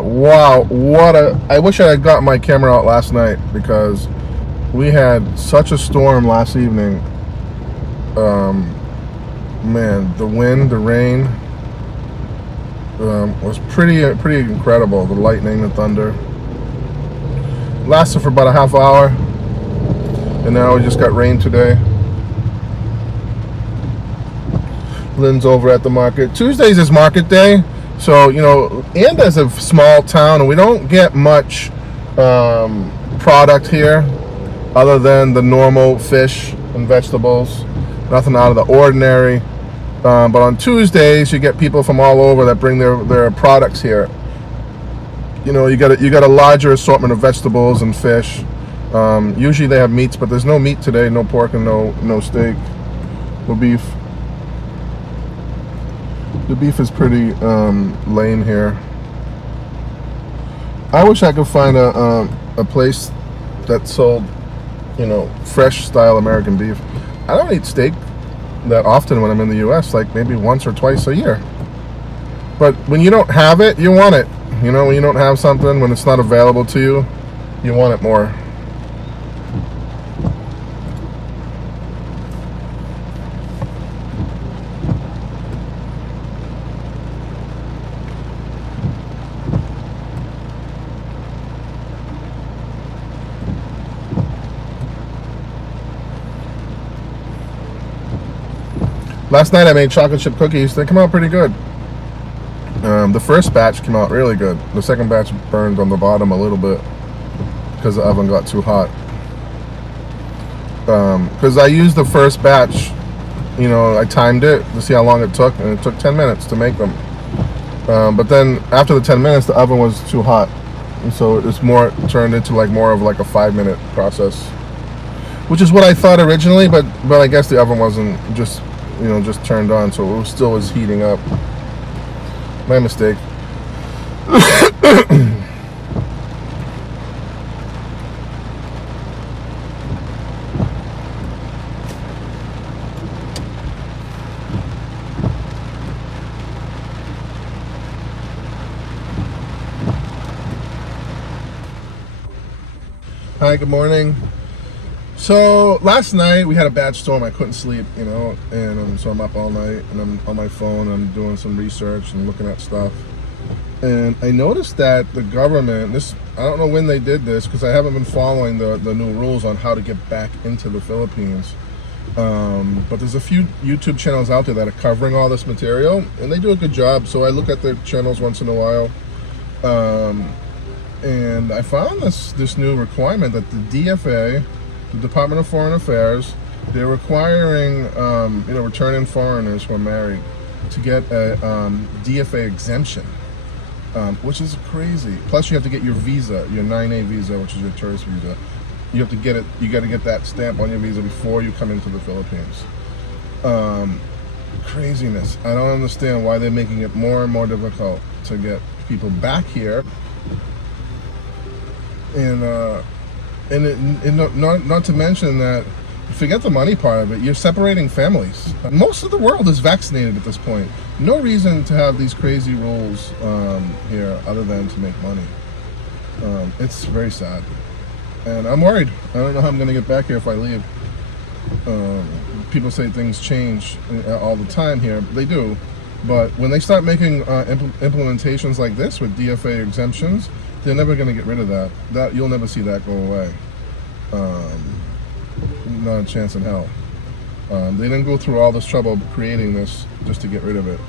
Wow, I wish I had got my camera out last night because we had such a storm last evening. Man, the wind, the rain was pretty incredible. The lightning, the thunder lasted for about a half hour, and now we just got rain today. Lynn's over at the market. Tuesdays is market day. So, Anda's a small town, and we don't get much product here other than the normal fish and vegetables. Nothing out of the ordinary. But on Tuesdays, you get people from all over that bring their products here. You got a larger assortment of vegetables and fish. Usually they have meats, but there's no meat today. No pork and no steak, no beef. The beef is pretty lame here. I wish I could find a place that sold, fresh style American beef. I don't eat steak that often when I'm in the U.S., like maybe once or twice a year. But when you don't have it, you want it. When you don't have something, when it's not available to you, you want it more. Last night I made chocolate chip cookies. They come out pretty good. The first batch came out really good. The second batch burned on the bottom a little bit because the oven got too hot. Because I used the first batch, I timed it to see how long it took, and it took 10 minutes to make them. But then after the 10 minutes, the oven was too hot, and so it's turned into more of a 5-minute process, which is what I thought originally. But I guess the oven wasn't just turned on, so it still was heating up. My mistake. Hi, good morning. So last night we had a bad storm. I couldn't sleep, and so I'm up all night, and I'm on my phone. I'm doing some research and looking at stuff, and I noticed that the government, I don't know when they did this because I haven't been following the new rules on how to get back into the Philippines. But there's a few YouTube channels out there that are covering all this material, and they do a good job. So I look at their channels once in a while. And I found this new requirement that the DFA, the Department of Foreign Affairs, they're requiring returning foreigners who are married to get a DFA exemption, which is crazy. Plus, you have to get your visa, your 9A visa, which is your tourist visa. You have to get it. You got to get that stamp on your visa before you come into the Philippines. Craziness. I don't understand why they're making it more and more difficult to get people back here. And not to mention that, forget the money part of it, you're separating families. Most of the world is vaccinated at this point. No reason to have these crazy rules here other than to make money. It's very sad. And I'm worried. I don't know how I'm going to get back here if I leave. People say things change all the time here. They do. But when they start making implementations like this with DFA exemptions, they're never going to get rid of that. You'll never see that go away. Not a chance in hell. They didn't go through all this trouble creating this just to get rid of it.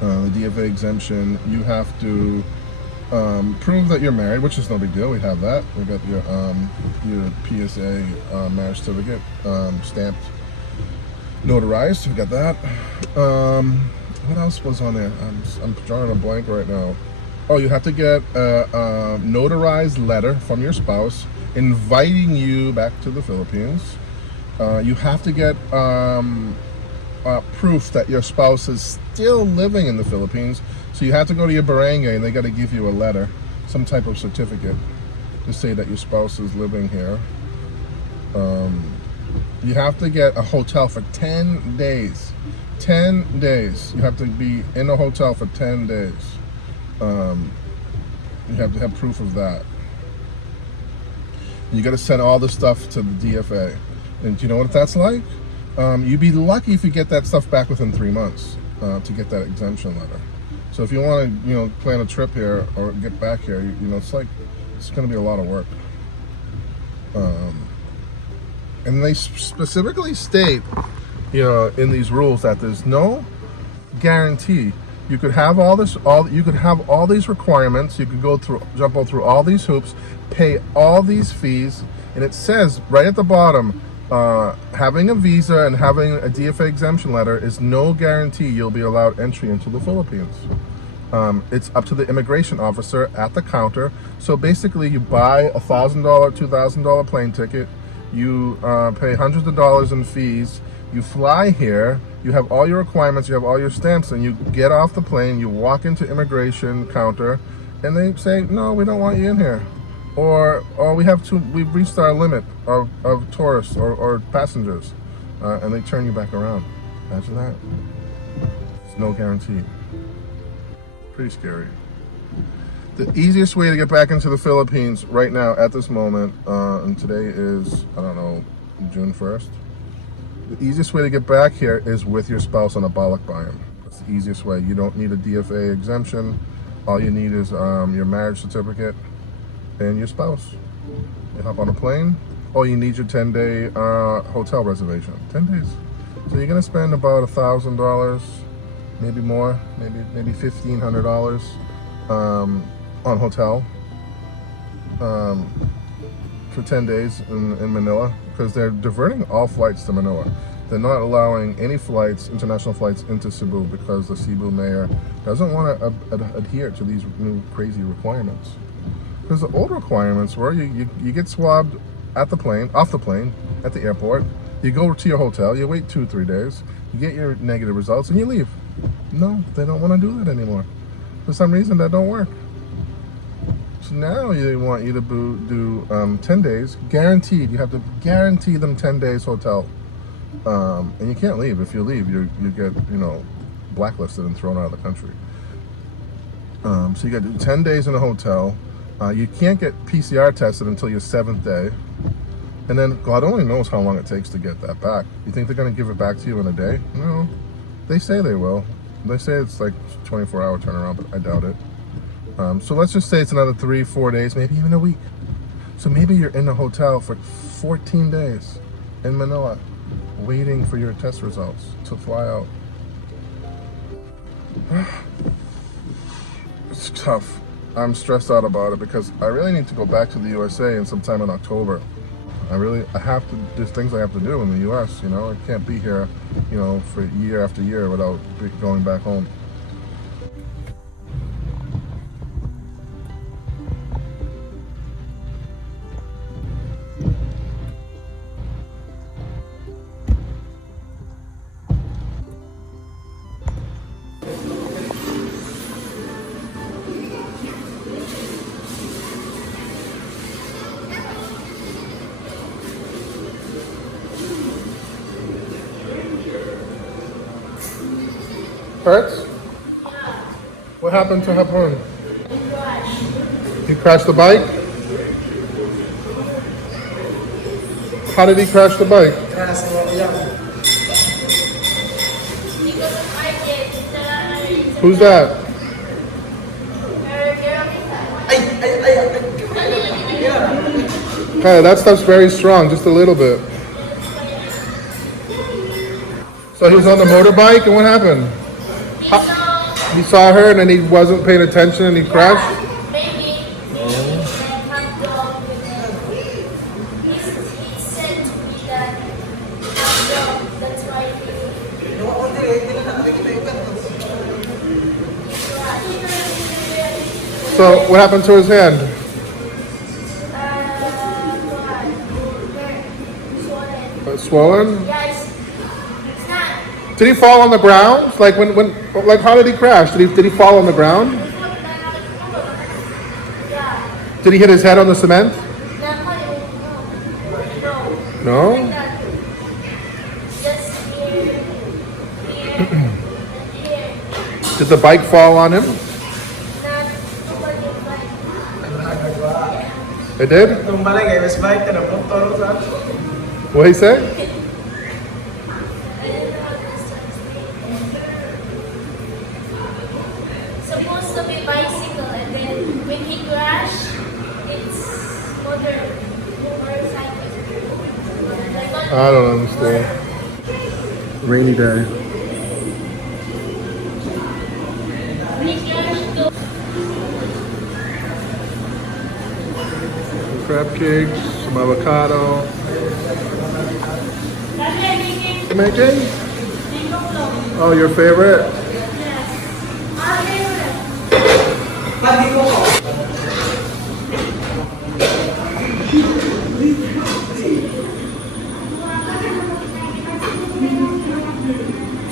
The DFA exemption, you have to prove that you're married, which is no big deal. We have that. We got your PSA marriage certificate stamped, notarized. We got that. What else was on there? I'm drawing a blank right now. Oh, you have to get a notarized letter from your spouse inviting you back to the Philippines. You have to get proof that your spouse is still living in the Philippines. So you have to go to your barangay and they got to give you a letter, some type of certificate. to say that your spouse is living here. You have to get a hotel for 10 days. 10 days. You have to be in a hotel for 10 days. You have to have proof of that. You got to send all this stuff to the DFA. And do you know what that's like? You'd be lucky if you get that stuff back within 3 months to get that exemption letter. So if you want to, plan a trip here or get back here, it's going to be a lot of work. And they specifically state, in these rules that there's no guarantee. You could have all these requirements. You could jump through all these hoops, pay all these fees, and it says right at the bottom, having a visa and having a DFA exemption letter is no guarantee you'll be allowed entry into the Philippines. It's up to the immigration officer at the counter. So basically, you buy $1,000, $2,000 plane ticket. You pay hundreds of dollars in fees. You fly here. You have all your requirements. You have all your stamps, and you get off the plane. You walk into immigration counter, and they say, "No, we don't want you in here," or we've reached our limit of tourists or passengers, and they turn you back around. Imagine that. There's no guarantee. Pretty scary. The easiest way to get back into the Philippines right now at this moment, and today is, June 1st. The easiest way to get back here is with your spouse on a balikbayan. That's the easiest way. You don't need a DFA exemption. All you need is your marriage certificate and your spouse. You hop on a plane. Oh, you need your 10-day hotel reservation. 10 days. So you're gonna spend about $1,000, maybe more, maybe $1,500 on hotel for 10 days in Manila, because they're diverting all flights to Manila. They're not allowing any international flights into Cebu, because the Cebu mayor doesn't want to adhere to these new crazy requirements. Because the old requirements were you get swabbed off the plane, at the airport, you go to your hotel, you wait 2-3 days, you get your negative results, and you leave. No, they don't want to do that anymore. For some reason, that don't work. So now they want you to do 10 days, guaranteed. You have to guarantee them 10 days hotel. And you can't leave. If you leave, you get, blacklisted and thrown out of the country. So you got to do 10 days in a hotel. You can't get PCR tested until your 7th day. And then God only knows how long it takes to get that back. You think they're going to give it back to you in a day? No. They say they will. They say it's like 24-hour turnaround, but I doubt it. So let's just say it's another 3-4 days, maybe even a week. So maybe you're in a hotel for 14 days in Manila, waiting for your test results to fly out. It's tough. I'm stressed out about it because I really need to go back to the USA in sometime in October. There's things I have to do in the US, I can't be here, for year after year without going back home. Hurts? What happened to Hapon? He crashed the bike? How did he crash the bike? Who's that? Hey, that stuff's very strong, just a little bit. So he was on the motorbike, and what happened? He saw her and then he wasn't paying attention and he crashed? Maybe. He said to me that that's why he So what happened to his hand? Swollen? Yes. Did he fall on the ground? Like how did he crash? Did he fall on the ground? Did he hit his head on the cement? No. No? Like that. Just here, here, and here. Did the bike fall on him? Not nobody like. It did? Nung balik eh, mas bike ka na po, toro sa What he say? I don't know how this translates. Supposed to be bicycle, and then when he crashed, it's motorcycle. Like I don't understand. Rainy day. he crashed to Some crab cakes, some avocado. You making? Oh, your favorite?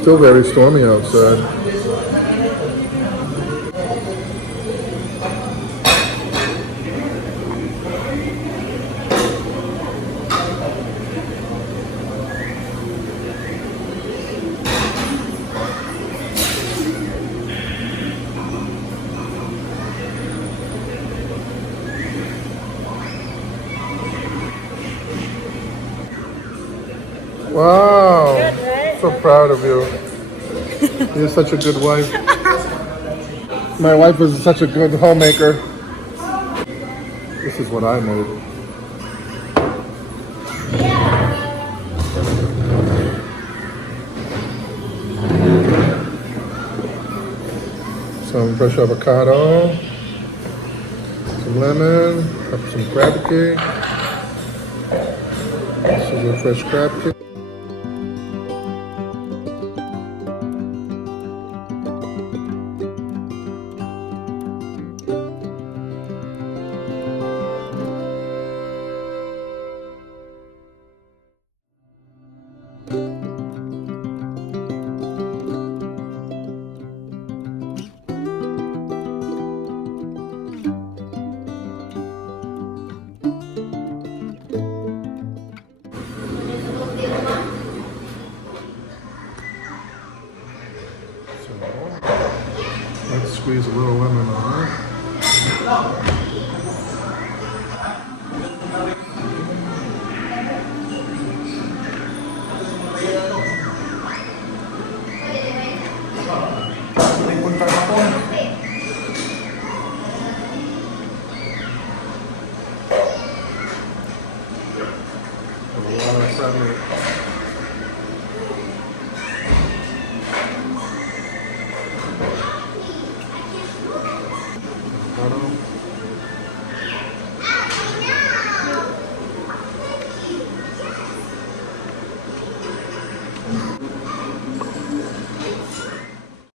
Still very stormy outside. Wow. Good, right? So proud of you. You're such a good wife. My wife is such a good homemaker. This is what I made. Some fresh avocado, some lemon, some crab cake. This is a fresh crab cake. Let's squeeze a little lemon on it. A lot of friendly.